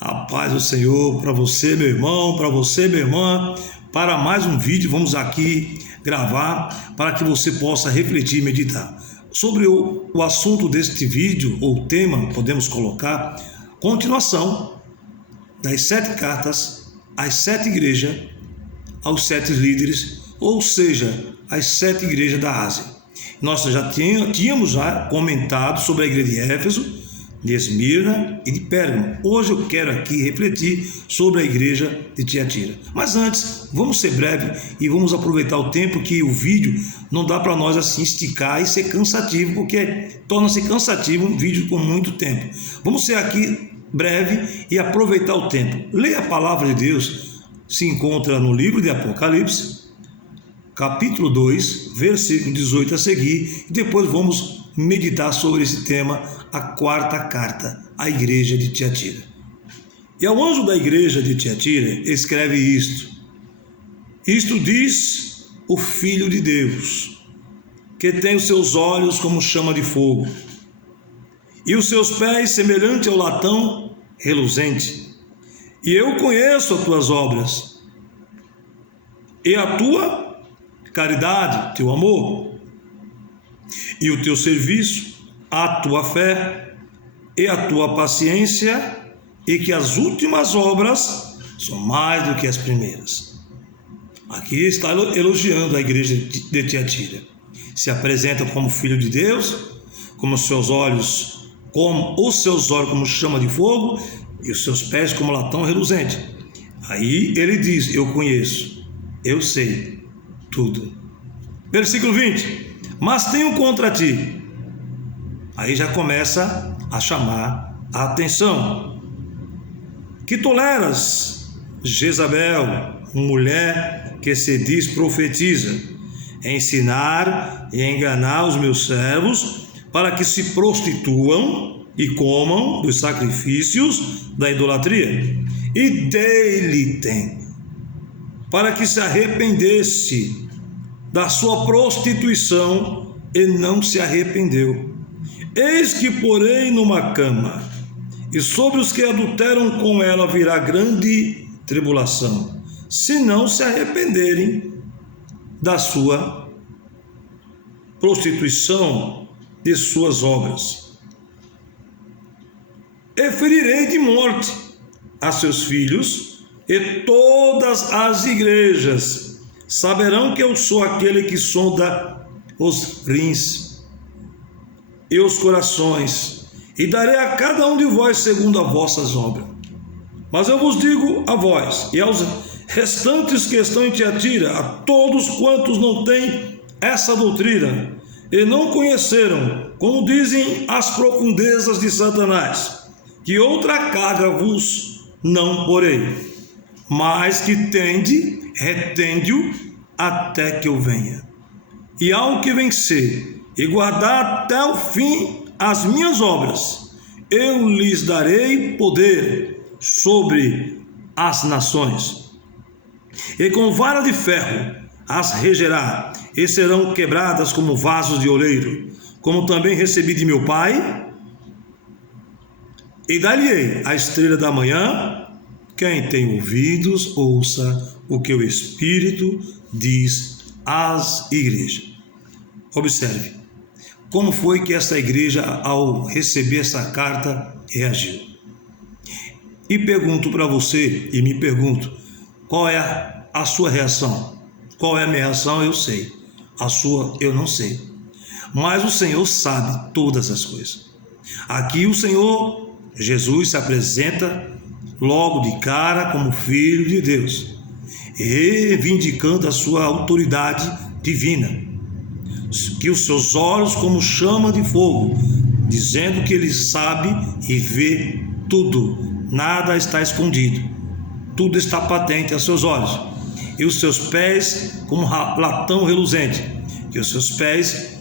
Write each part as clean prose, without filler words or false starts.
A paz do Senhor para você, meu irmão, para você, minha irmã. Para mais um vídeo, vamos aqui gravar para que você possa refletir e meditar. Sobre o assunto deste vídeo, ou tema, podemos colocar, continuação das 7 cartas às 7 igrejas, aos 7 líderes, ou seja, as 7 igrejas da Ásia. Nós já tínhamos comentado sobre a igreja de Éfeso, de Esmirna e de Pérgamo. Hoje eu quero aqui refletir sobre a igreja de Tiatira. Mas antes, vamos ser breve e vamos aproveitar o tempo que o vídeo não dá para nós assim esticar e ser cansativo, porque torna-se cansativo um vídeo com muito tempo. Vamos ser aqui breve e aproveitar o tempo. Leia a palavra de Deus, se encontra no livro de Apocalipse, capítulo 2, versículo 18 a seguir, e depois vamos meditar sobre esse tema, a 4ª carta à igreja de Tiatira. E ao anjo da igreja de Tiatira escreve isto: isto diz o Filho de Deus, que tem os seus olhos como chama de fogo, e os seus pés semelhante ao latão reluzente. E eu conheço as tuas obras, e a tua caridade, teu amor, e o teu serviço, a tua fé e a tua paciência, e que as últimas obras são mais do que as primeiras. Aqui está elogiando a igreja de Tiatira. Se apresenta como filho de Deus, como os seus olhos como chama de fogo, e os seus pés como latão reluzente. Aí ele diz: eu conheço, eu sei tudo. Versículo 20: mas tenho contra ti. Aí já começa a chamar a atenção. Que toleras Jezabel, mulher que se diz profetiza, ensinar e enganar os meus servos para que se prostituam e comam dos sacrifícios da idolatria. E dei-lhe tempo para que se arrependesse da sua prostituição, e não se arrependeu. Eis que porém numa cama, e sobre os que adulteram com ela virá grande tribulação, se não se arrependerem da sua prostituição, de suas obras. E ferirei de morte a seus filhos, e todas as igrejas saberão que eu sou aquele que sonda os rins e os corações, e darei a cada um de vós segundo as vossas obras. Mas eu vos digo a vós e aos restantes que estão em Tiatira, a todos quantos não têm essa doutrina e não conheceram, como dizem as profundezas de Satanás, que outra carga vos não porei, mas que retende-o até que eu venha. E ao que vencer e guardar até o fim as minhas obras, eu lhes darei poder sobre as nações, e com vara de ferro as regerá, e serão quebradas como vasos de oleiro, como também recebi de meu Pai, e dar-lhe-ei a estrela da manhã. Quem tem ouvidos, ouça o que o Espírito diz às igrejas. Observe como foi que essa igreja, ao receber essa carta, reagiu. E pergunto para você, e me pergunto, qual é a sua reação? Qual é a minha reação? Eu sei. A sua, eu não sei. Mas o Senhor sabe todas as coisas. Aqui o Senhor Jesus se apresenta logo de cara como Filho de Deus, reivindicando a sua autoridade divina, que os seus olhos como chama de fogo, dizendo que ele sabe e vê tudo, nada está escondido, tudo está patente aos seus olhos, e os seus pés como latão reluzente, que os seus pés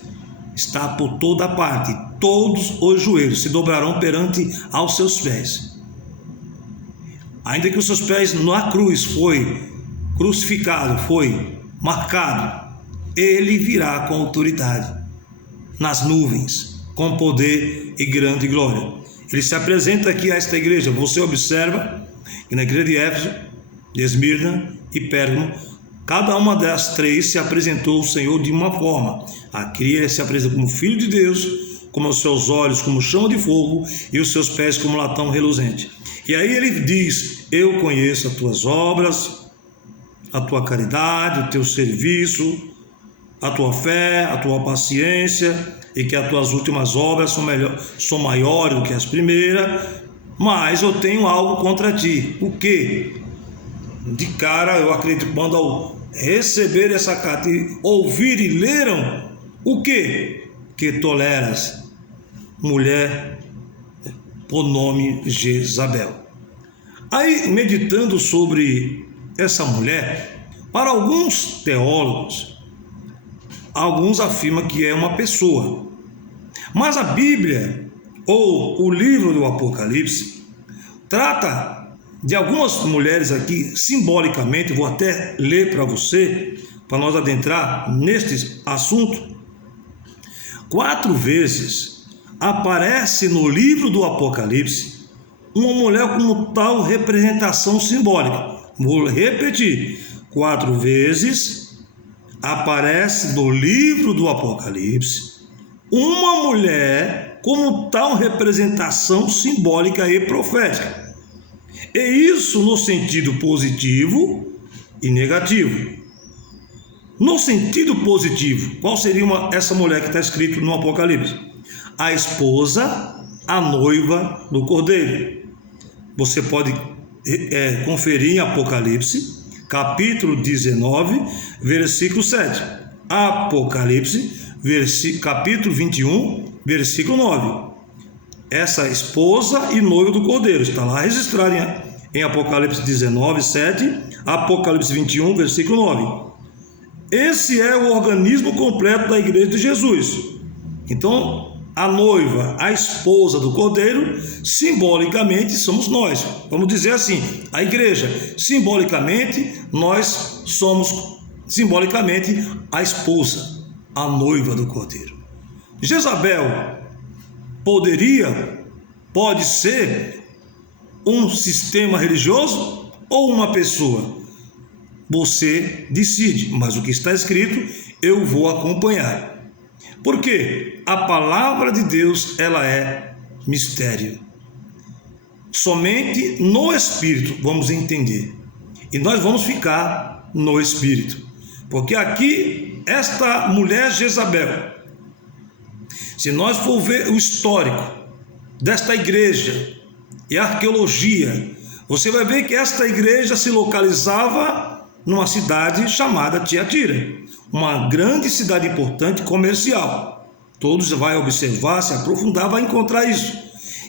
está por toda parte, todos os joelhos se dobrarão perante aos seus pés. Ainda que os seus pés na cruz foi crucificado, foi marcado, ele virá com autoridade nas nuvens, com poder e grande glória. ele se apresenta aqui a esta igreja. Você observa que na igreja de Éfeso, de Esmirna e Pérgamo, cada uma das três se apresentou o Senhor de uma forma. Aqui ele se apresenta como Filho de Deus, como os seus olhos como chama de fogo e os seus pés como latão reluzente. E aí ele diz: eu conheço as tuas obras, a tua caridade, o teu serviço, a tua fé, a tua paciência, e que as tuas últimas obras são maiores do que as primeiras, mas eu tenho algo contra ti. O quê? De cara, eu acredito, quando ao receber essa carta e ouvir e leram, o quê? Que toleras mulher por nome Jezabel. Aí, meditando sobre essa mulher, para alguns teólogos, alguns afirmam que é uma pessoa, mas a Bíblia ou o livro do Apocalipse trata de algumas mulheres aqui simbolicamente. Vou até ler para você, para nós adentrar neste assunto. 4 vezes aparece no livro do Apocalipse uma mulher como tal representação simbólica. Vou repetir: 4 vezes aparece no livro do Apocalipse uma mulher como tal representação simbólica e profética. E isso no sentido positivo e negativo. No sentido positivo, qual seria essa mulher que está escrito no Apocalipse? A esposa, a noiva do Cordeiro. Você pode conferir em Apocalipse, capítulo 19, versículo 7. Apocalipse, capítulo 21, versículo 9. Essa esposa e noiva do Cordeiro está lá registrado em Apocalipse 19, 7, Apocalipse 21, versículo 9. Esse é o organismo completo da igreja de Jesus. Então, a noiva, a esposa do Cordeiro, simbolicamente somos nós. Vamos dizer assim, a igreja, simbolicamente, nós somos, simbolicamente, a esposa, a noiva do Cordeiro. Jezabel pode ser um sistema religioso ou uma pessoa? Você decide, mas o que está escrito eu vou acompanhar. Porque a palavra de Deus, ela é mistério. Somente no Espírito vamos entender. E nós vamos ficar no Espírito. Porque aqui, esta mulher Jezabel, se nós for ver o histórico desta igreja e a arqueologia, você vai ver que esta igreja se localizava numa cidade chamada Tiatira, uma grande cidade importante comercial. Todos vão observar, se aprofundar, vai encontrar isso.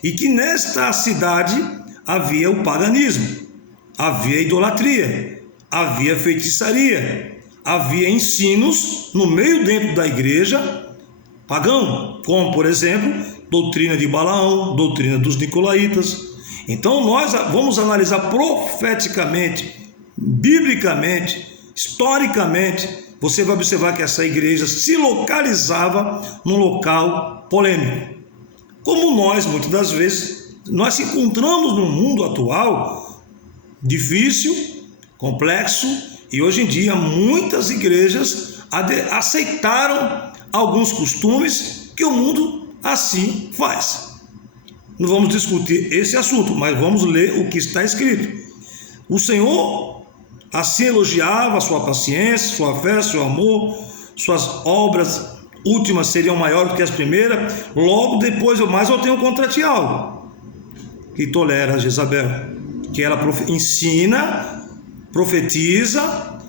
E que nesta cidade havia o paganismo, havia idolatria, havia feitiçaria, havia ensinos no meio dentro da igreja pagão, como por exemplo, doutrina de Balaão, doutrina dos nicolaítas. Então nós vamos analisar profeticamente, biblicamente, historicamente. Você vai observar que essa igreja se localizava num local polêmico. Como nós, muitas das vezes, nós se encontramos num mundo atual difícil, complexo, e hoje em dia muitas igrejas aceitaram alguns costumes que o mundo assim faz. Não vamos discutir esse assunto, mas vamos ler o que está escrito. O Senhor assim elogiava sua paciência, sua fé, seu amor, suas obras últimas seriam maiores do que as primeiras. Logo depois, mas eu tenho contra ti algo, que tolera Jezabel, que ela ensina, profetiza,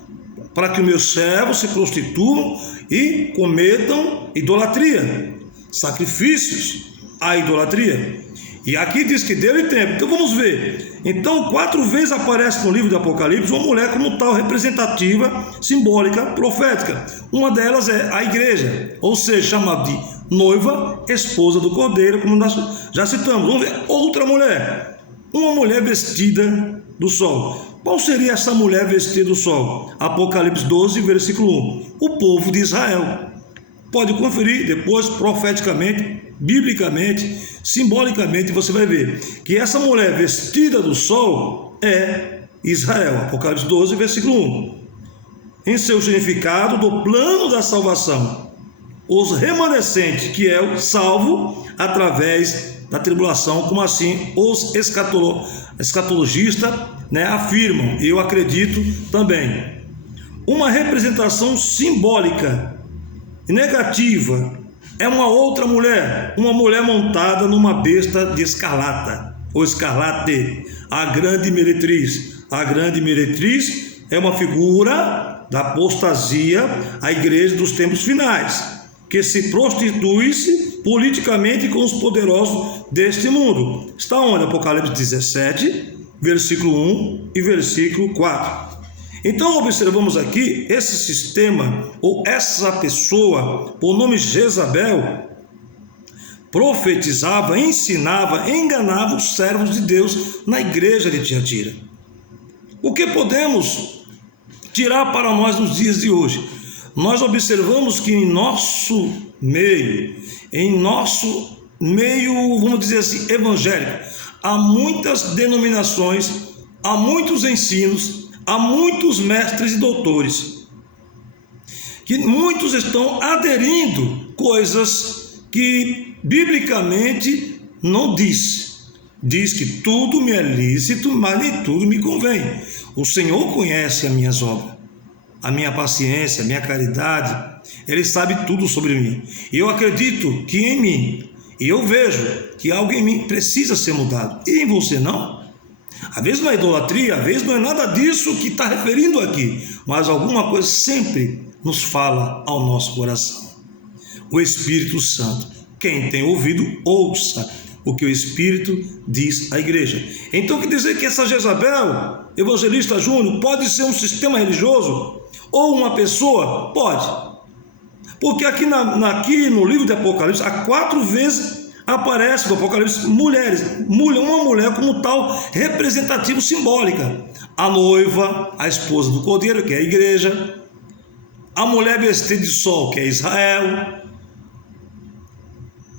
para que os meus servos se prostituam e cometam idolatria, sacrifícios à idolatria. E aqui diz que deu e tempo. Então vamos ver. Então 4 vezes aparece no livro do Apocalipse uma mulher como tal representativa, simbólica, profética. Uma delas é a igreja, ou seja, chamada de noiva, esposa do Cordeiro, como nós já citamos. Vamos ver outra mulher, uma mulher vestida do sol. Qual seria essa mulher vestida do sol? Apocalipse 12, versículo 1. O povo de Israel. Pode conferir depois, profeticamente, biblicamente, simbolicamente, você vai ver que essa mulher vestida do sol é Israel. Apocalipse 12, versículo 1. Em seu significado do plano da salvação, os remanescentes, que é o salvo através da tribulação, como assim os escatologistas, afirmam, e eu acredito também. Uma representação simbólica negativa é uma outra mulher, uma mulher montada numa besta de escarlata, ou escarlate, a grande meretriz. A grande meretriz é uma figura da apostasia, a igreja dos tempos finais, que se prostitui-se politicamente com os poderosos deste mundo. Está onde? Apocalipse 17, versículo 1 e versículo 4. Então observamos aqui esse sistema, ou essa pessoa, por nome Jezabel, profetizava, ensinava, enganava os servos de Deus na igreja de Tiatira. O que podemos tirar para nós nos dias de hoje? Nós observamos que em nosso meio, vamos dizer assim, evangélico, há muitas denominações, há muitos ensinos, há muitos mestres e doutores, que muitos estão aderindo coisas que biblicamente não diz. Diz que tudo me é lícito, mas nem tudo me convém. O Senhor conhece as minhas obras, a minha paciência, a minha caridade. Ele sabe tudo sobre mim. E eu acredito que em mim, e eu vejo que algo em mim precisa ser mudado. E em você não? Às vezes não é idolatria, às vezes não é nada disso que está referindo aqui, mas alguma coisa sempre nos fala ao nosso coração. O Espírito Santo. Quem tem ouvido, ouça o que o Espírito diz à igreja. Então, quer dizer que essa Jezabel, evangelista Júnior, pode ser um sistema religioso? Ou uma pessoa? Pode. Porque aqui no livro de Apocalipse, há 4 vezes aparece no Apocalipse mulheres, uma mulher como tal representativo simbólica. A noiva, a esposa do Cordeiro, que é a igreja, a mulher vestida de sol, que é Israel,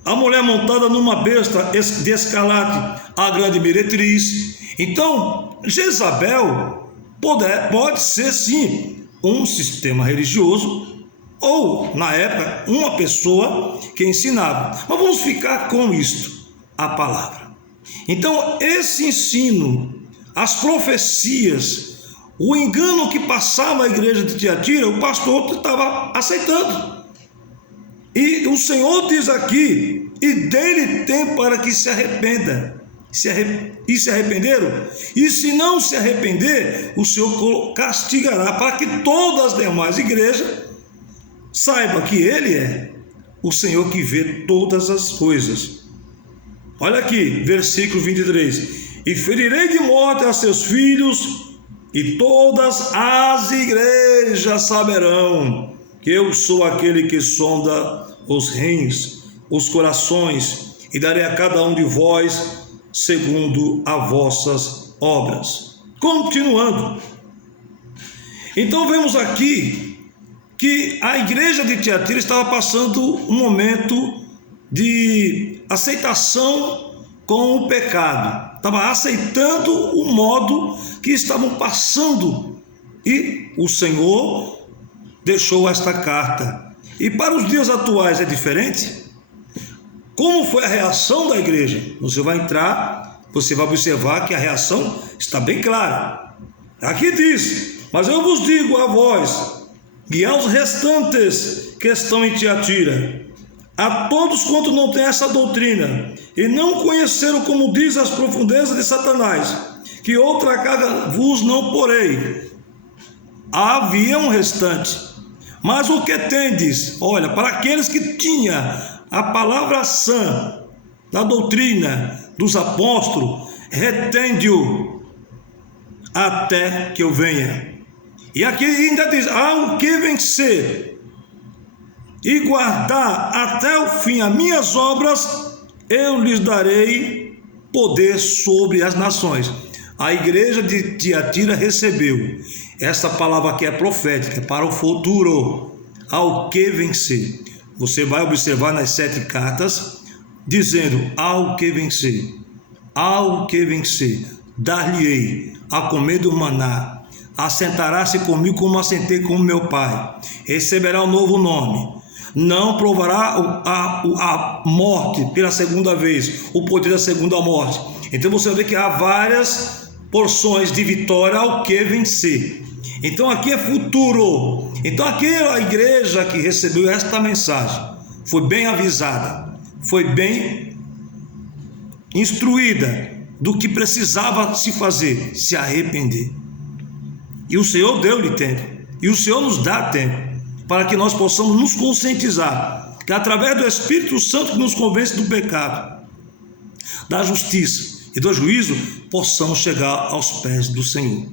a mulher montada numa besta de escarlate, a grande meretriz. Então, Jezabel pode ser sim um sistema religioso, ou, na época, uma pessoa que ensinava. Mas vamos ficar com isto, a palavra. Então, esse ensino, as profecias, o engano que passava a igreja de Tiatira, o pastor estava aceitando. E o Senhor diz aqui, e dele tem para que se arrependa. E se arrependeram? E se não se arrepender, o Senhor castigará, para que todas as demais igrejas saiba que Ele é o Senhor que vê todas as coisas. Olha aqui, versículo 23. E ferirei de morte a seus filhos, e todas as igrejas saberão que eu sou aquele que sonda os rins, os corações, e darei a cada um de vós segundo as vossas obras. Continuando. Então vemos aqui que a igreja de Tiatira estava passando um momento de aceitação com o pecado, estava aceitando o modo que estavam passando, e o Senhor deixou esta carta. E para os dias atuais é diferente? Como foi a reação da igreja? Você vai entrar, você vai observar que a reação está bem clara. Aqui diz: mas eu vos digo a vós e aos restantes que estão em Tiatira, a todos quanto não têm essa doutrina, e não conheceram, como diz, as profundezas de Satanás, que outra carga vos não porei. Havia um restante. Mas o que tendes? Olha, para aqueles que tinha a palavra sã da doutrina dos apóstolos, retende-o até que eu venha. E aqui ainda diz: ao que vencer e guardar até o fim as minhas obras, eu lhes darei poder sobre as nações. A igreja de Tiatira recebeu essa palavra que é profética para o futuro. Ao que vencer. Você vai observar nas 7 cartas, dizendo: ao que vencer, dar-lhe-ei a comer do maná, assentará-se comigo como assentei com meu pai, receberá um novo nome, não provará a morte pela segunda vez, o poder da segunda morte. Então você vai ver que há várias porções de vitória ao que vencer. Então aqui é futuro. Então aquela igreja que recebeu esta mensagem foi bem avisada, foi bem instruída do que precisava se fazer, se arrepender. E o Senhor deu-lhe tempo, e o Senhor nos dá tempo, para que nós possamos nos conscientizar, que através do Espírito Santo que nos convence do pecado, da justiça e do juízo, possamos chegar aos pés do Senhor.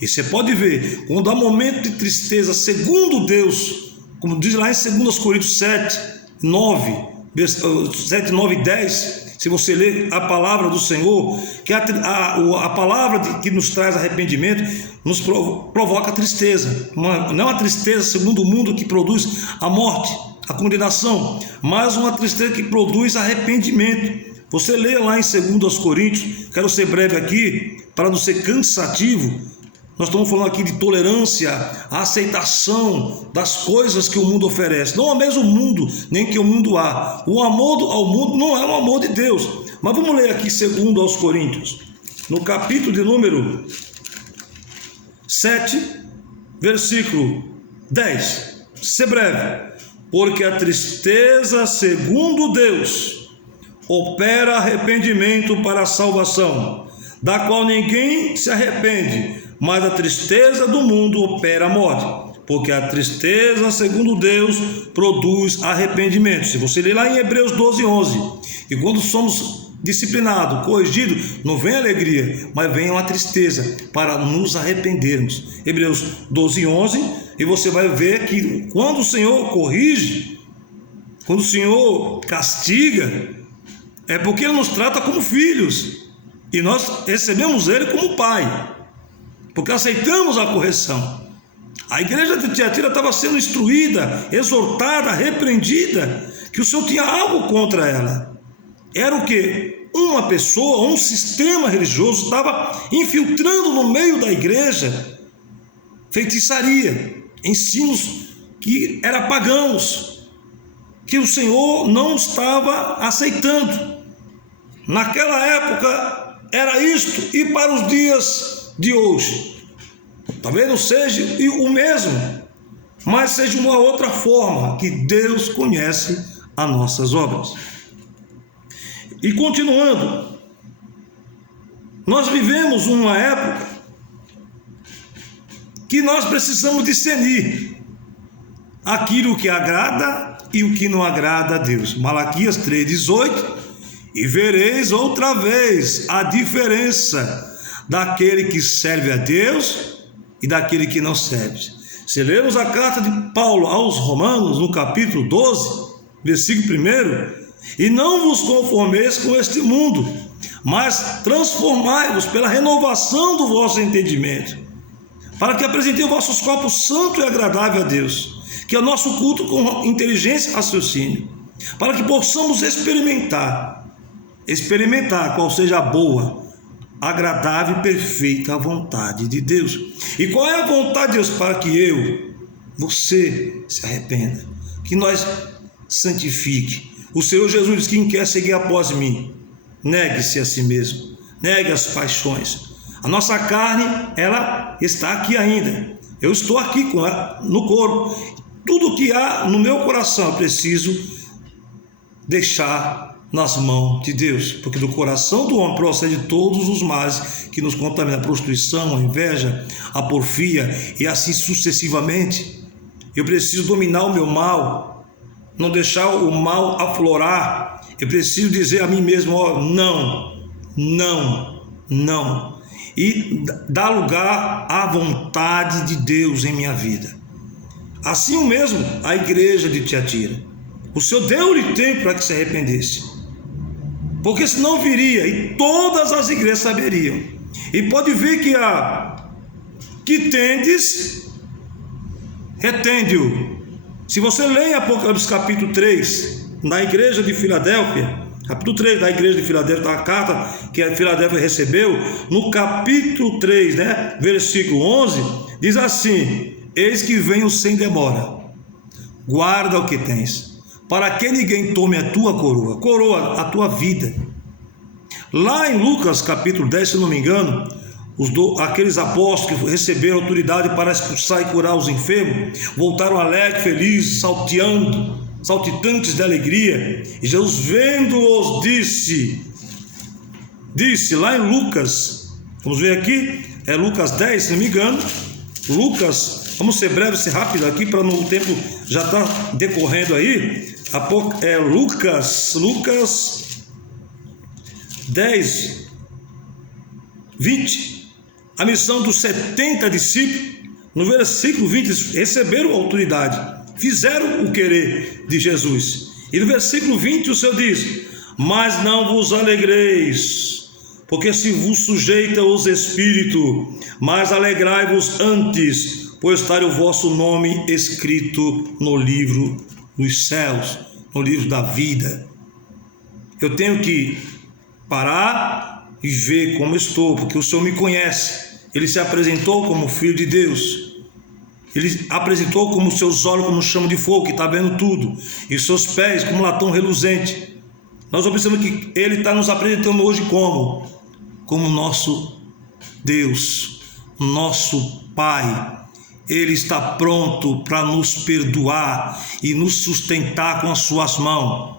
E você pode ver, quando há momento de tristeza, segundo Deus, como diz lá em 2 Coríntios 7, 9 e 10, se você ler a palavra do Senhor, que a palavra que nos traz arrependimento, nos provoca tristeza. Não a tristeza segundo o mundo que produz a morte, a condenação, mas uma tristeza que produz arrependimento. Você lê lá em 2 Coríntios, quero ser breve aqui, para não ser cansativo. Nós estamos falando aqui de tolerância, a aceitação das coisas que o mundo oferece. Não é mesmo o mundo, nem que o mundo há. O amor ao mundo não é o amor de Deus. Mas vamos ler aqui 2 aos Coríntios, no capítulo de número 7, versículo 10. Ser breve. Porque a tristeza, segundo Deus, opera arrependimento para a salvação, da qual ninguém se arrepende, mas a tristeza do mundo opera a morte, porque a tristeza, segundo Deus, produz arrependimento. Se você ler lá em Hebreus 12, 11, e quando somos disciplinados, corrigidos, não vem alegria, mas vem uma tristeza para nos arrependermos. Hebreus 12, 11, e você vai ver que quando o Senhor corrige, quando o Senhor castiga, é porque Ele nos trata como filhos, e nós recebemos Ele como Pai, porque aceitamos a correção. A igreja de Tiatira estava sendo instruída, exortada, repreendida, que o Senhor tinha algo contra ela. Era o que? Uma pessoa, um sistema religioso estava infiltrando no meio da igreja feitiçaria, ensinos que eram pagãos, que o Senhor não estava aceitando. Naquela época era isto, e para os dias de hoje, talvez não seja o mesmo, mas seja uma outra forma, que Deus conhece as nossas obras. E continuando, nós vivemos uma época que nós precisamos discernir aquilo que agrada e o que não agrada a Deus. Malaquias 3,18: e vereis outra vez a diferença daquele que serve a Deus e daquele que não serve. Se lermos a carta de Paulo aos Romanos, no capítulo 12, versículo 1, e não vos conformeis com este mundo, mas transformai-vos pela renovação do vosso entendimento, para que apresenteis os vossos corpos santo e agradável a Deus, que é o nosso culto com inteligência e raciocínio, para que possamos experimentar qual seja a boa, agradável e perfeita vontade de Deus. E qual é a vontade de Deus? Para que você se arrependa, que nós santifique. O Senhor Jesus diz: quem quer seguir após mim, negue-se a si mesmo, negue as paixões. A nossa carne, ela está aqui ainda. Eu estou aqui com ela no corpo. Tudo que há no meu coração eu preciso deixar nas mãos de Deus, porque do coração do homem procede todos os males que nos contaminam: a prostituição, a inveja, a porfia, e assim sucessivamente. Eu preciso dominar o meu mal, não deixar o mal aflorar. Eu preciso dizer a mim mesmo: não, e dar lugar à vontade de Deus em minha vida. Assim mesmo a igreja de Tiatira, o Senhor deu-lhe tempo para que se arrependesse, porque senão viria e todas as igrejas saberiam. E pode ver que tendes, retende-o, Se você lê em Apocalipse capítulo 3, na igreja de Filadélfia, capítulo 3 da igreja de Filadélfia, da carta que a Filadélfia recebeu, no capítulo 3, versículo 11, diz assim: eis que venho sem demora, guarda o que tens, para que ninguém tome a tua coroa, a tua vida. Lá em Lucas capítulo 10, se não me engano, aqueles apóstolos que receberam autoridade para expulsar e curar os enfermos, voltaram alegres, felizes, saltitantes de alegria. E Jesus, vendo-os, disse lá em Lucas, vamos ver aqui, é Lucas 10, se não me engano, Lucas, vamos ser breves, ser rápido aqui, para o tempo já está decorrendo aí. É Lucas 10, 20, a missão dos 70 discípulos. No versículo 20, receberam autoridade, fizeram o querer de Jesus. E no versículo 20 o Senhor diz: mas não vos alegreis, porque se vos sujeita os espíritos, mas alegrai-vos antes, pois está o vosso nome escrito no livro dos céus, no livro da vida. Eu tenho que parar e ver como estou, porque o Senhor me conhece. Ele se apresentou como Filho de Deus. Ele apresentou como seus olhos como chama de fogo, que está vendo tudo, e seus pés como latão reluzente. Nós observamos que Ele está nos apresentando hoje como nosso Deus, nosso Pai. Ele está pronto para nos perdoar e nos sustentar com as suas mãos.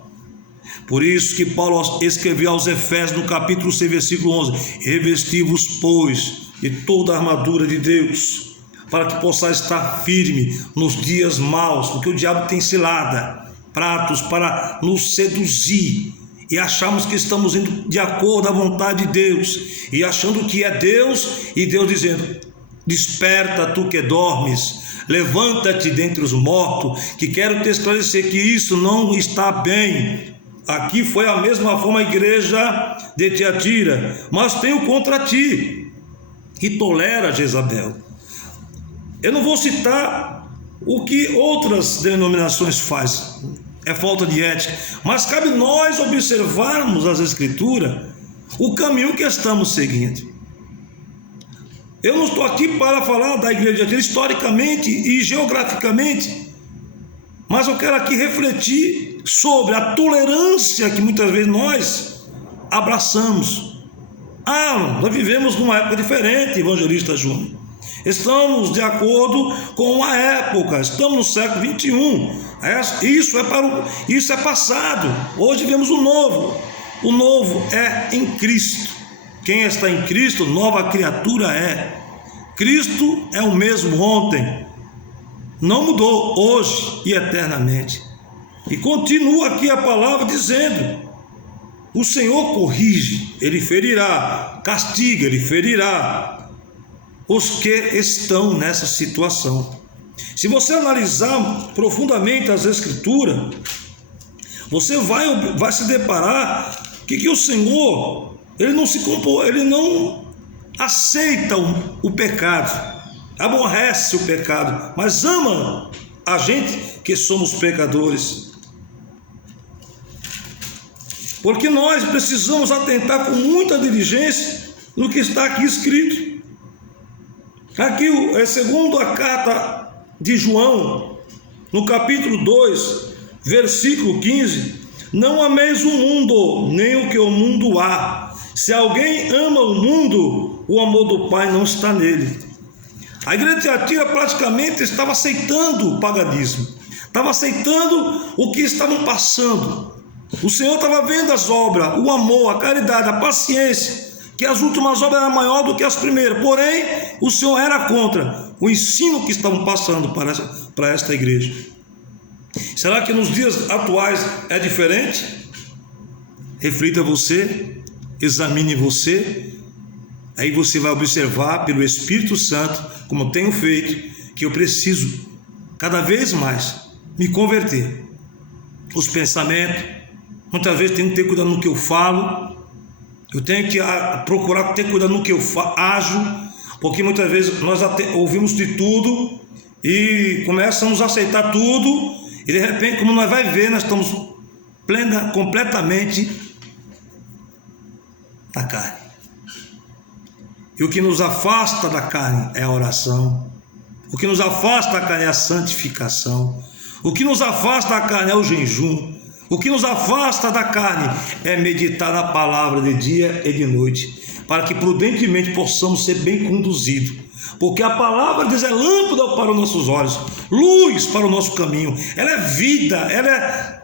Por isso que Paulo escreveu aos Efésios no capítulo 6, versículo 11: revesti-vos, pois, de toda a armadura de Deus, para que possais estar firme nos dias maus, porque o diabo tem cilada, pratos para nos seduzir, e achamos que estamos indo de acordo à vontade de Deus, e achando que é Deus, e Deus dizendo: desperta tu que dormes, levanta-te dentre os mortos, que quero te esclarecer que isso não está bem. Aqui foi a mesma forma a igreja de Tiatira: mas tenho contra ti, que tolera Jezabel. Eu não vou citar o que outras denominações fazem, é falta de ética, mas cabe nós observarmos as Escrituras, o caminho que estamos seguindo. Eu não estou aqui para falar da igreja de Tiatira historicamente e geograficamente, mas eu quero aqui refletir sobre a tolerância que muitas vezes nós abraçamos. Nós vivemos numa época diferente, evangelista Júnior. Estamos de acordo com a época, estamos no século 21. Isso é passado. Hoje vivemos o novo. O novo é em Cristo. Quem está em Cristo, nova criatura é. Cristo é o mesmo ontem, não mudou, hoje e eternamente. E continua aqui a palavra dizendo: o Senhor corrige, Ele ferirá, castiga, Ele ferirá os que estão nessa situação. Se você analisar profundamente as Escrituras, você vai se deparar que o Senhor, Ele não aceita o pecado, aborrece o pecado, mas ama a gente que somos pecadores. Porque nós precisamos atentar com muita diligência no que está aqui escrito. Aqui é segundo a carta de João, no capítulo 2, versículo 15: não ameis o mundo, nem o que o mundo há. Se alguém ama o mundo, o amor do Pai não está nele. A igreja de Tiatira praticamente estava aceitando o paganismo, estava aceitando o que estavam passando. O Senhor estava vendo as obras, o amor, a caridade, a paciência, que as últimas obras eram maiores do que as primeiras. Porém, o Senhor era contra o ensino que estavam passando para esta igreja. Será que nos dias atuais é diferente? Reflita você, examine você, aí você vai observar pelo Espírito Santo, como eu tenho feito, que eu preciso cada vez mais me converter. Os pensamentos, muitas vezes tenho que ter cuidado no que eu falo, eu tenho que procurar ter cuidado no que eu ajo, porque muitas vezes nós ouvimos de tudo e começamos a aceitar tudo, e de repente, como nós vai ver, nós estamos completamente na carne. E o que nos afasta da carne é a oração. O que nos afasta da carne é a santificação. O que nos afasta da carne é o jejum. O que nos afasta da carne é meditar na palavra de dia e de noite, para que prudentemente possamos ser bem conduzidos. Porque a palavra de Deus é lâmpada para os nossos olhos, luz para o nosso caminho. Ela é vida, ela é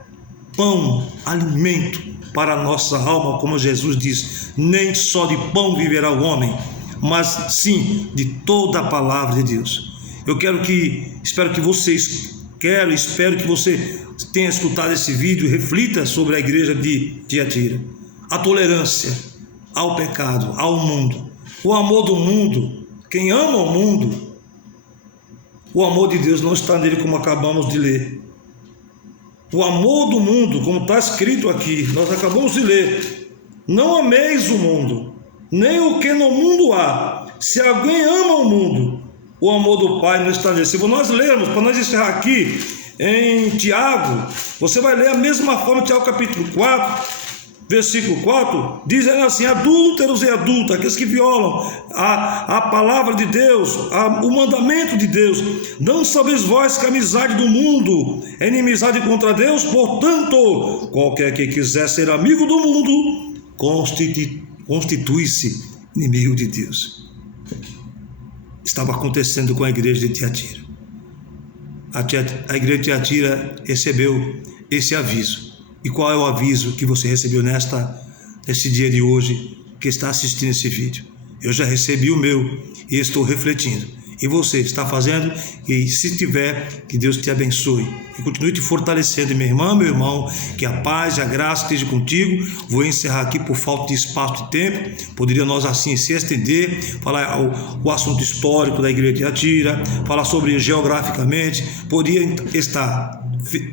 pão, alimento para a nossa alma, como Jesus diz: nem só de pão viverá o homem, mas sim de toda a palavra de Deus. Espero que você tenha escutado esse vídeo e reflita sobre a igreja de Tiatira. A tolerância ao pecado, ao mundo, o amor do mundo. Quem ama o mundo, o amor de Deus não está nele, como acabamos de ler. O amor do mundo, como está escrito aqui, nós acabamos de ler: não ameis o mundo, nem o que no mundo há. Se alguém ama o mundo, o amor do Pai não está nele. Se nós lermos, para nós encerrar aqui, em Tiago, você vai ler a mesma forma, Tiago capítulo 4, versículo 4, dizendo assim: adúlteros e adultas, aqueles que violam a palavra de Deus, o mandamento de Deus, não sabeis vós que a amizade do mundo é inimizade contra Deus? Portanto, qualquer que quiser ser amigo do mundo, constitui-se inimigo de Deus. Estava acontecendo com a igreja de Tiatira. A igreja de Tiatira recebeu esse aviso. E qual é o aviso que você recebeu nesse dia de hoje, que está assistindo esse vídeo? Eu já recebi o meu e estou refletindo. E você está fazendo? E se tiver, que Deus te abençoe e continue te fortalecendo, minha irmã, meu irmão. Que a paz e a graça esteja contigo. Vou encerrar aqui por falta de espaço e tempo. Poderia nós assim se estender, falar o assunto histórico da igreja de Tiatira, falar sobre geograficamente. Poderia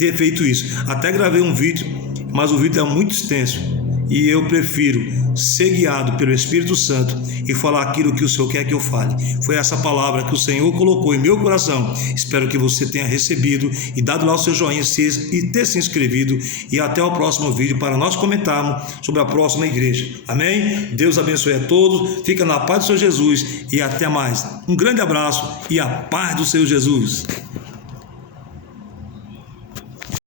ter feito isso. Até gravei um vídeo, mas o vídeo é muito extenso e eu prefiro ser guiado pelo Espírito Santo e falar aquilo que o Senhor quer que eu fale. Foi essa palavra que o Senhor colocou em meu coração. Espero que você tenha recebido e dado lá o seu joinha e ter se inscrevido. E até o próximo vídeo para nós comentarmos sobre a próxima igreja. Amém? Deus abençoe a todos. Fica na paz do Senhor Jesus e até mais. Um grande abraço e a paz do Senhor Jesus.